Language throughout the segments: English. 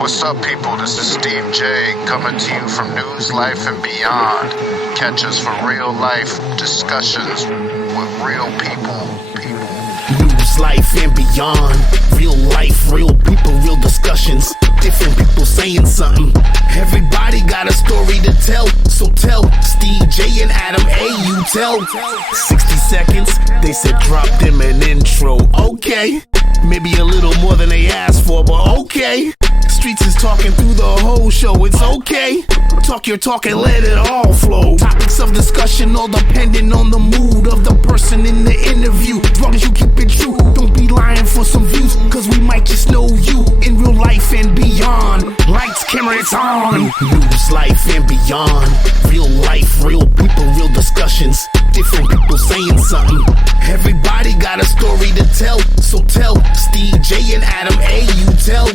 What's up, people? This is Steve J, coming to you from News, Life, and Beyond. Catch us for real life discussions with real people. News, life, and beyond. Real life, real people, real discussions. Different people saying something. Everybody got a story to tell. So tell Steve J and Adam A, you tell. 60 seconds, they said drop them an intro. Okay, maybe a little more than they asked for, but okay. Streets is talking through the whole show, it's okay. Talk your talk and let it all flow. Topics of discussion all depending on the mood of the person in the interview. As long as you keep it true, don't be lying for some views, cause we might just know you in real life and beyond. Lights, camera, it's on. News, life, and beyond. Real life, real people, real discussions. Different people saying something. Everybody got a story to tell. So tell Steve J and Adam A, you tell.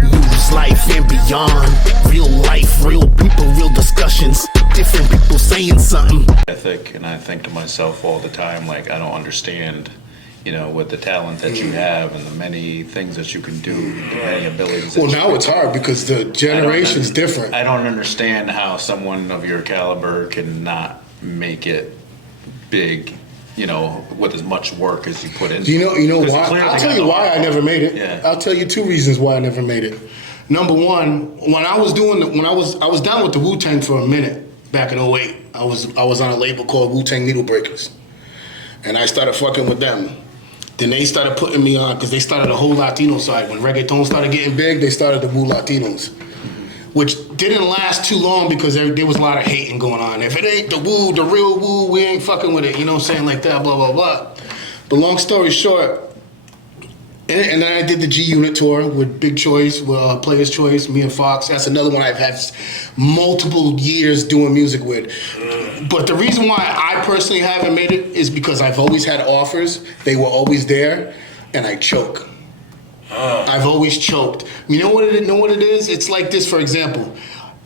News, life, and beyond. Real life, real people, real discussions. Different people saying something. I think to myself all the time, like, I don't understand, with the talent that you have and the many things that you can do, the many abilities. Well, now it's hard because the generation's different. I don't understand how someone of your caliber can not make it big, with as much work as you put in. You know why? I'll tell you why I never made it. Yeah. I'll tell you two reasons why I never made it. Number one, when I was down with the Wu-Tang for a minute back in '08. I was on a label called Wu-Tang Needle Breakers, and I started fucking with them. Then they started putting me on because they started a whole Latino side. When reggaeton started getting big, they started the Wu Latinos, which didn't last too long because there was a lot of hating going on. If it ain't the Wu, the real Wu, we ain't fucking with it. You know what I'm saying? Like that, blah, blah, blah. But long story short, and then I did the G-Unit tour with Big Choice, with Player's Choice, me and Fox. That's another one I've had multiple years doing music with. But the reason why I personally haven't made it is because I've always had offers. They were always there, and I choke. I've always choked. You know what it is? It's like this, for example.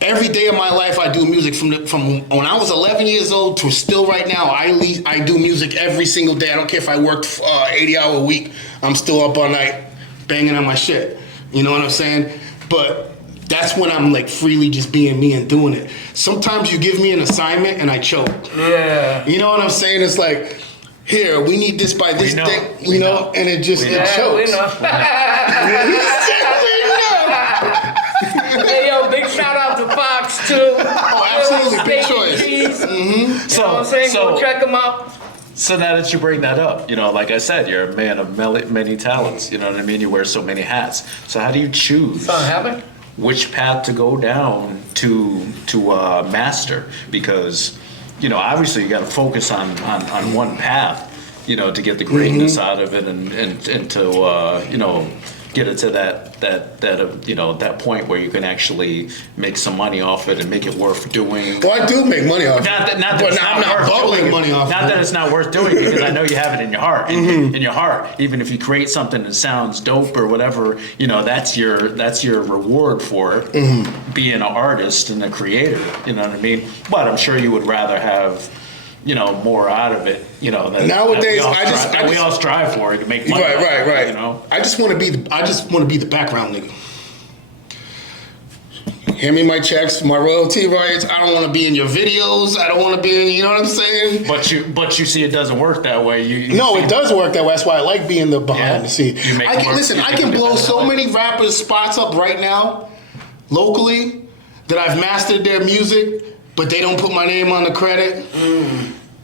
Every day of my life, I do music from when I was 11 years old to still right now. I do music every single day. I don't care if I worked 80-hour a week. I'm still up all night banging on my shit. You know what I'm saying? But that's when I'm like freely just being me and doing it. Sometimes you give me an assignment and I choke. Yeah. You know what I'm saying? It's like, here, we need this by this thing, and it just chokes. We know. Hey, yo, big shout out to Fox, too. Oh, absolutely, Big Choice. Mm-hmm. You know what I'm saying? Go check them out. So now that you bring that up, like I said, you're a man of many talents. You know what I mean? You wear so many hats. So how do you choose which path to go down to master? Because obviously you got to focus on one path, to get the greatness out of it and to get it to that point where you can actually make some money off it and make it worth doing. Well, I do make money off it. I'm not bubbling money off it. Not that it's not worth doing, because I know you have it in your heart. In your heart, even if you create something that sounds dope or whatever, that's your reward for it. Being an artist and a creator, you know what I mean? But I'm sure you would rather have more out of it, than nowadays. We all strive for it to make money. Right. I just want to be the background nigga. Hand me my checks, my royalty rights. I don't want to be in your videos. I don't want to be in. You know what I'm saying? But you see, it doesn't work that way. It does work that way. That's why I like being the behind the scenes. I can blow so many rappers' spots up right now, locally, that I've mastered their music, but they don't put my name on the credit.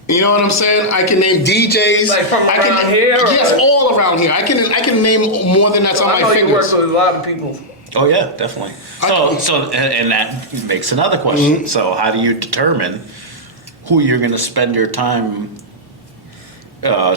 You know what I'm saying? I can name DJs. Like from around here? Yes, all around here. I can name more than that's on my fingers. You work with a lot of people. Oh yeah, definitely. And that makes another question. So how do you determine who you're going to spend your time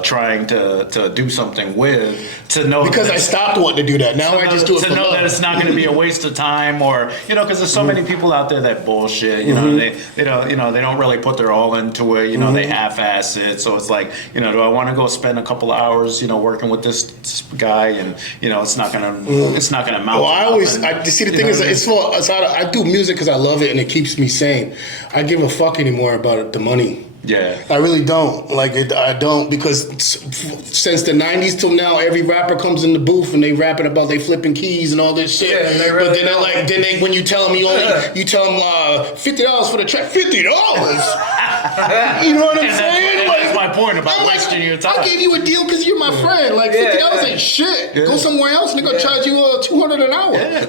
trying to do something with, to know because I stopped wanting to do that. Now I just do it to know that it's not going to be a waste of time, or because there's so many people out there that bullshit. They don't really put their all into it. They half-ass it. So it's like, do I want to go spend a couple of hours working with this guy, and it's not gonna amount. Well, I see, the thing is, I do music because I love it and it keeps me sane. I give a fuck anymore about the money. Yeah. I really don't. I don't, because since the 90s till now, every rapper comes in the booth and they rapping about they flipping keys and all this shit. Yeah, and they really but then they when you tell them you tell them $50 for the track, $50. You know what I'm saying? That's my point about wasting your time. I gave you a deal because you're my friend. Like $50 ain't shit. Go somewhere else and they're gonna charge you $200 an hour. Yeah.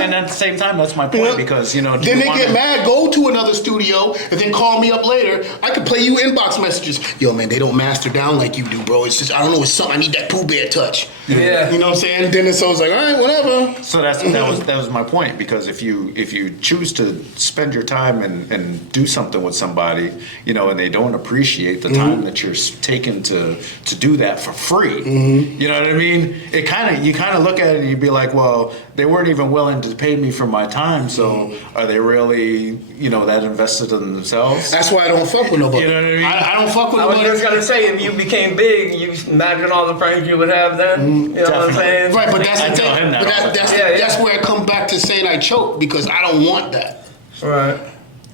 And at the same time, that's my point, because then they get mad, go to another studio, and then call me up later. I could play you inbox messages. Yo, man, they don't master down like you do, bro. It's just, I don't know, it's something. I need that Puhbarre touch. Yeah. You know what I'm saying? Then it's always like, all right, whatever. So that was my point, because if you choose to spend your time and do something with somebody, and they don't appreciate the time that you're taking to do that for free, you know what I mean? You kind of look at it and you'd be like, well, they weren't even willing to pay me for my time, so are they really, that invested in themselves? That's why I don't fuck with nobody. You know what I mean? I don't fuck with I was nobody. just gonna say, if you became big, you imagine all the friends you would have then. You know what I'm saying? Right, but that's the I thing. tell him that That's where I come back to saying I choke, because I don't want that. Right.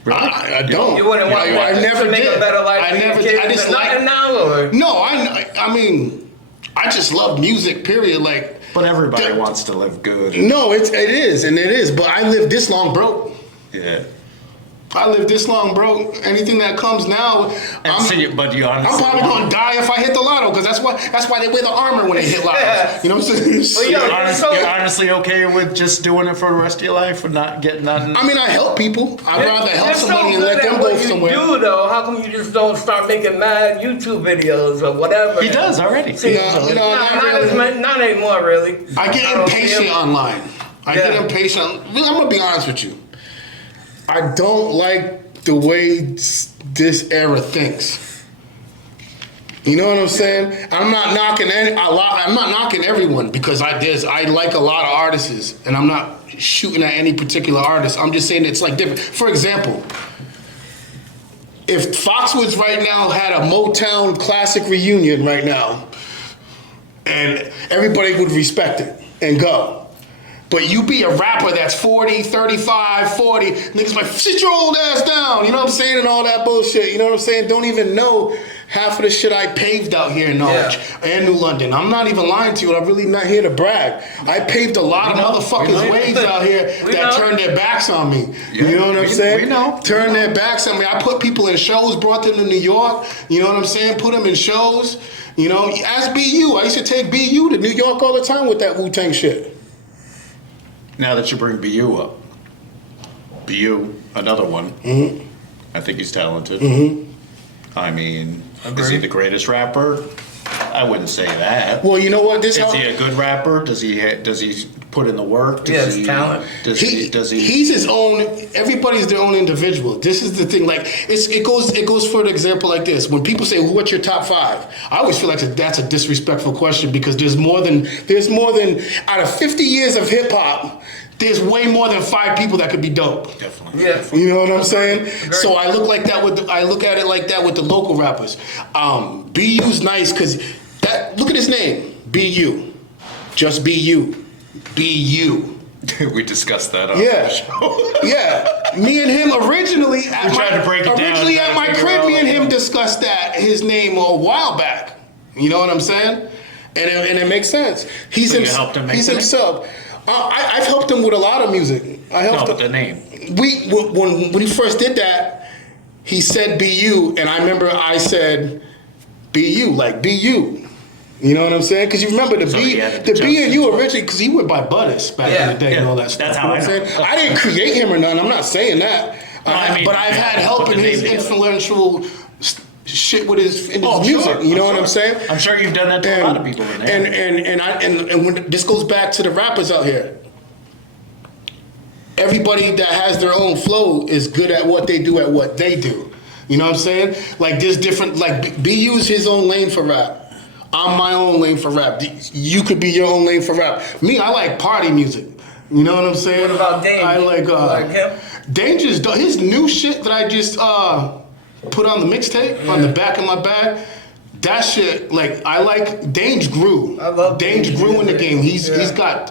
I don't. You wouldn't want I never to make did. a better life for your kids. I just like now, or? No, I mean, I just love music. Period. Like, but everybody wants to live good. No, it is. But I lived this long broke. Yeah. I lived this long broke. Anything that comes now, I'm probably gonna die if I hit the lotto, because that's why they wear the armor when they hit lotto. You know what I'm saying? You're honestly okay with just doing it for the rest of your life and not getting nothing? I mean, I help people. I'd rather help somebody and let them go somewhere. You do though? How come you just don't start making mad YouTube videos or whatever? He does already. Not anymore, really. I get impatient online. I get impatient. I'm gonna be honest with you. I don't like the way this era thinks. You know what I'm saying? I'm not knocking I'm not knocking everyone, because I like a lot of artists, and I'm not shooting at any particular artist. I'm just saying it's like different. For example, if Foxwoods right now had a Motown classic reunion right now, and everybody would respect it and go. But you be a rapper that's 40, 35, 40, niggas like, sit your old ass down, you know what I'm saying, and all that bullshit, you know what I'm saying? Don't even know half of the shit I paved out here in Norwich and New London. I'm not even lying to you, I'm really not here to brag. I paved a lot of motherfuckers' waves out here that turned their backs on me. You know what I'm saying? We know. Turned their backs on me. I put people in shows, brought them to New York, you know what I'm saying? Put them in shows, ask BU. I used to take BU to New York all the time with that Wu-Tang shit. Now that you bring BU up, BU, another one. I think he's talented. I mean, is he the greatest rapper? I wouldn't say that. Well, you know what? Is he a good rapper? Does he put in the work? Does he talent. Does he? He's his own. Everybody's their own individual. This is the thing. Like it goes for an example like this. When people say, "What's your top 5?" I always feel like that's a disrespectful question, because there's more than out of 50 years of hip hop. There's way more than 5 people that could be dope. Definitely. Yeah. You know what I'm saying? So I look at it like that with the local rappers. BU's nice because look at his name, BU, just BU, BU. We discussed that on Yeah, the show. yeah. Me and him originally at my crib. Me and him discussed his name a while back. You know what I'm saying? And it makes sense. He's himself. I've helped him with a lot of music. With the name. When he first did that, he said BU, and I remember I said BU, like BU. You know what I'm saying? Because you remember the B and U originally, because he went by Butters back in the day and all that stuff. That's how I know. I didn't create him or nothing. I'm not saying that. But I've had help in his influential shit with his music. Sure, you know what I'm saying? I'm sure you've done that to a lot of people in there. And when this goes back to the rappers out here. Everybody that has their own flow is good at what they do You know what I'm saying? Like there's different, like BU's his own lane for rap. I'm my own lane for rap. You could be your own lane for rap. Me, I like party music. You know what I'm saying? What about Danger? I like him? Danger's his new shit that I just put on the mixtape on the back of my bag. That shit, like I like Dange grew. I love Dange grew in the game. He's got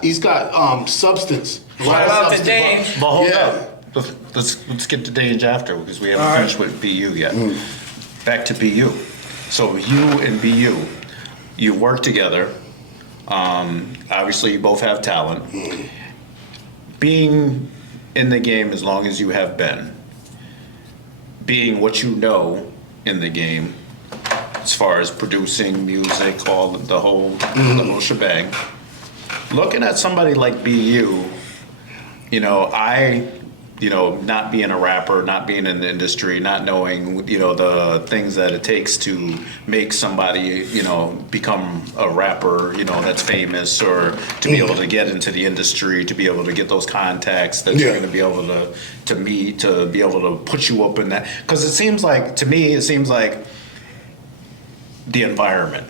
substance. Shout out to Dange. But hold up. let's get to Dange after, because we haven't finished with BU yet. Back to BU. So you and BU, you work together. Obviously, you both have talent. Being in the game as long as you have been, being what you know in the game, as far as producing music, all the whole shebang. Looking at somebody like BU, not being a rapper, not being in the industry, not knowing, the things that it takes to make somebody, become a rapper, that's famous, or to be able to get into the industry, to be able to get those contacts that you're going to be able to meet, to be able to put you up in that. Because to me, it seems like the environment.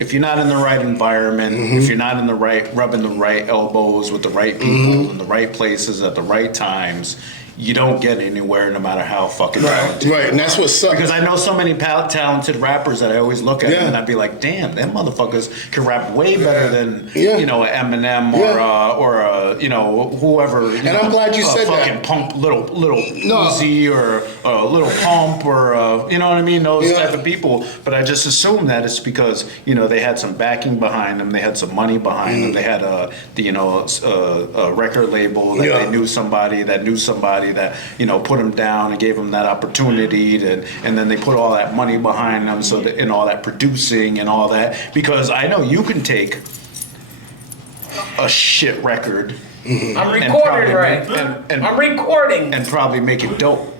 If you're not in the right environment, if you're not in the right, rubbing the right elbows with the right people in the right places at the right times, you don't get anywhere, no matter how fucking talented. Right, and that's what sucks. Because I know so many talented rappers that I always look at and I'd be like, damn, them motherfuckers can rap way better than Eminem or whoever. And I'm glad you said that. Fucking Pump, little Uzi or Little Pump or you know what I mean, those type of people. But I just assume that it's because they had some backing behind them, they had some money behind them, they had a record label that they knew somebody that that put them down and gave them that opportunity and then they put all that money behind them, so that, and all that producing and all that, because I know you can take a shit record. I'm recording, I'm recording and probably make it dope.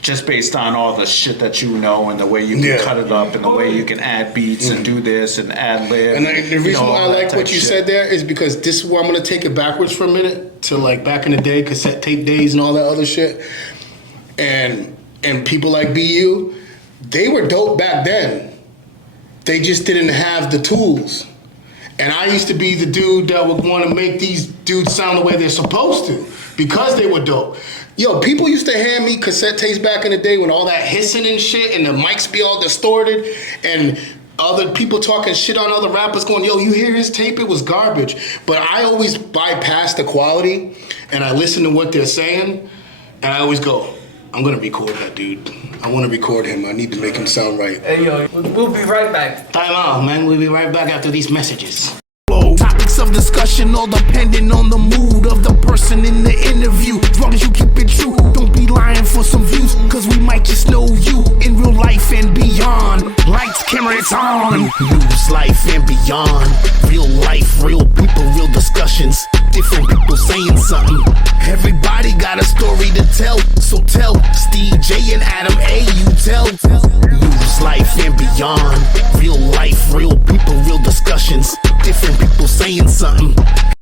Just based on all the shit that and the way you can cut it up and the way you can add beats and do this and ad lib. And the reason why I like what you said there is because this is where I'm going to take it backwards for a minute to like back in the day, cassette tape days and all that other shit. And people like BU, they were dope back then. They just didn't have the tools. And I used to be the dude that would want to make these dudes sound the way they're supposed to because they were dope. Yo, people used to hand me cassette tapes back in the day when all that hissing and shit and the mics be all distorted and other people talking shit on other rappers going, yo, you hear his tape? It was garbage. But I always bypass the quality and I listen to what they're saying and I always go, I'm going to record that dude. I want to record him. I need to make him sound right. Hey, yo, we'll be right back. Time out, man. We'll be right back after these messages. Topics of discussion all depending on the mood of the person in the interview. As long as you keep it true, don't be lying for some views, cause we might just know you in real life and beyond. Lights, camera, it's on. News, life and beyond. Real life, real people, real discussions. Different people saying something. Everybody got a story to tell, so tell Steve J and Adam A, you tell. News, life and beyond. Real life, real people, real discussions. Different people saying something.